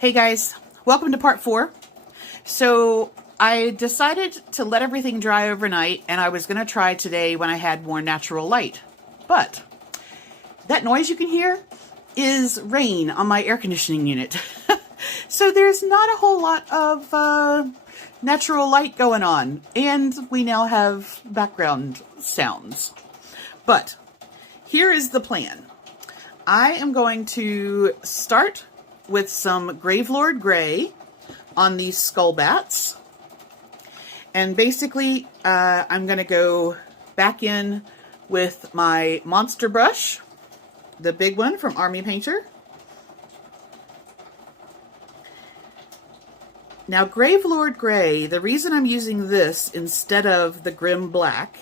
Hey guys, welcome to part 4. So I decided to let everything dry overnight, and I was going to try today when I had more natural light. But that noise you can hear is rain on my air conditioning unit. So there's not a whole lot of natural light going on, and we now have background sounds. But here is the plan. I am going to start with some Gravelord Gray on these skull bats. And basically, I'm going to go back in with my monster brush, the big one from Army Painter. Now, Gravelord Gray, the reason I'm using this instead of the Grim Black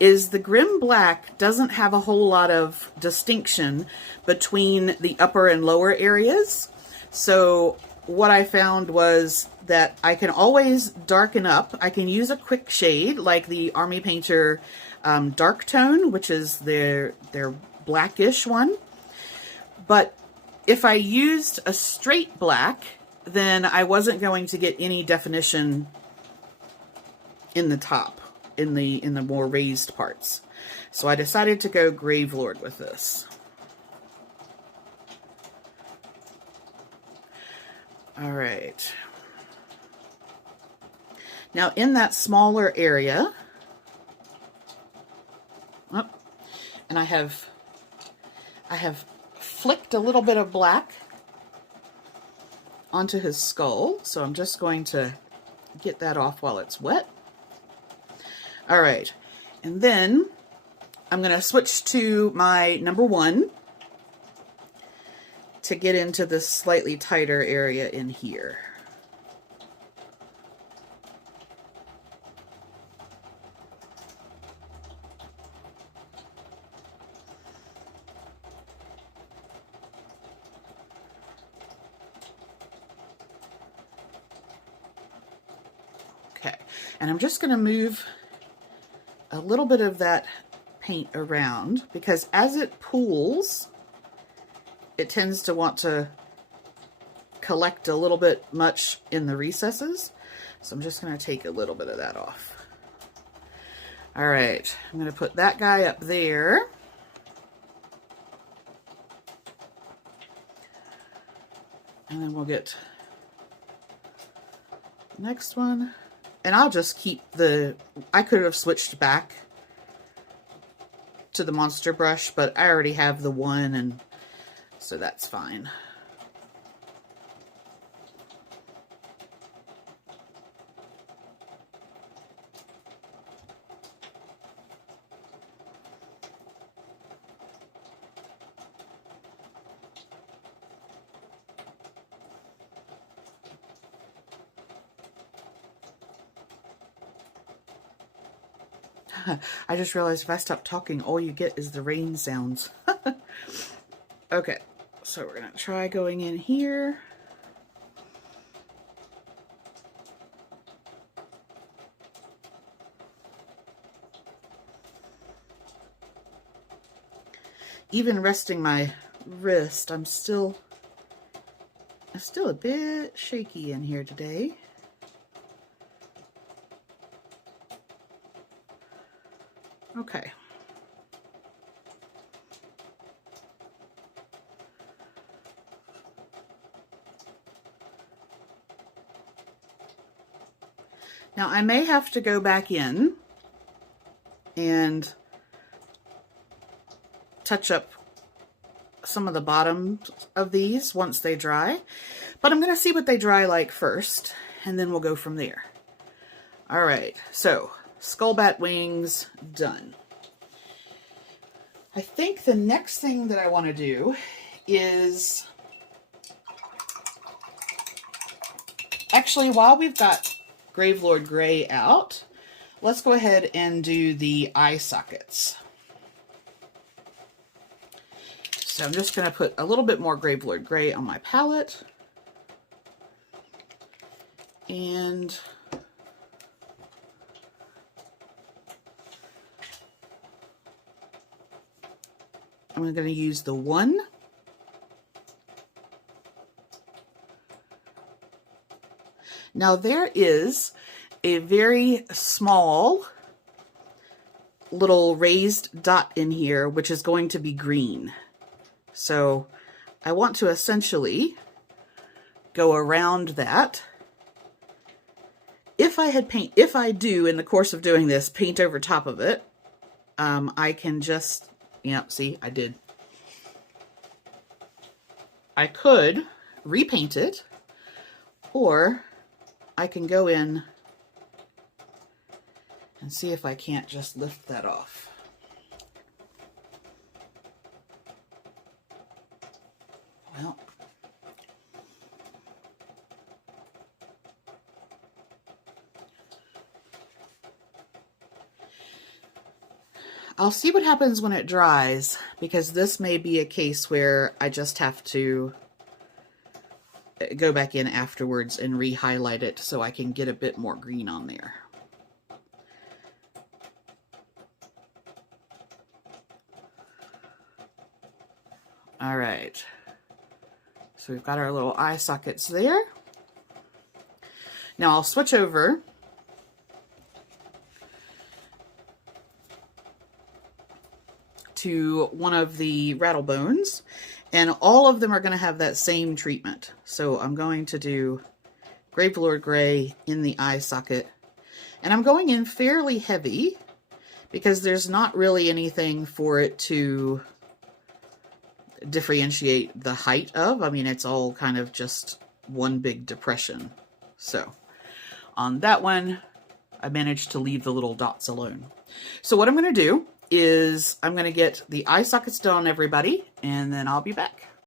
is the Grim Black doesn't have a whole lot of distinction between the upper and lower areas. So what I found was that I can always darken up. I can use a quick shade like the Army Painter Dark Tone, which is their blackish one. But if I used a straight black, then I wasn't going to get any definition in the top, in the more raised parts. So I decided to go Gravelord with this. All right. Now in that smaller area, and I have flicked a little bit of black onto his skull, so I'm just going to get that off while it's wet. All right, and then I'm going to switch to my number 1 to get into this slightly tighter area in here. Okay, and I'm just going to move a little bit of that paint around because as it pools, it tends to want to collect a little bit much in the recesses. So I'm just going to take a little bit of that off. All right, I'm going to put that guy up there. And then we'll get the next one. And I'll just keep I could have switched back to the monster brush, but I already have the one, and so that's fine. I just realized if I stop talking, all you get is the rain sounds. Okay, so we're going to try going in here. Even resting my wrist, I'm still a bit shaky in here today. Okay. Now I may have to go back in and touch up some of the bottoms of these once they dry, but I'm going to see what they dry like first, and then we'll go from there. All right, so Skullbat wings done. I think the next thing that I want to do is, actually, while we've got Gravelord Gray out, let's go ahead and do the eye sockets. So I'm just going to put a little bit more Gravelord Gray on my palette. And I'm going to use the 1 Now there is a very small little raised dot in here, which is going to be green. So I want to essentially go around that. If I do in the course of doing this, paint over top of it, I can just, yeah, see, I did. I could repaint it, or I can go in and see if I can't just lift that off. Well, I'll see what happens when it dries, because this may be a case where I just have to go back in afterwards and re-highlight it so I can get a bit more green on there. All right, so we've got our little eye sockets there. Now I'll switch over to one of the rattle bones, and all of them are going to have that same treatment. So I'm going to do Gravelord Gray in the eye socket, and I'm going in fairly heavy because there's not really anything for it to differentiate the height of. I mean, it's all kind of just one big depression. So on that one, I managed to leave the little dots alone. So what I'm going to do is I'm going to get the eye sockets done on everybody, and then I'll be back.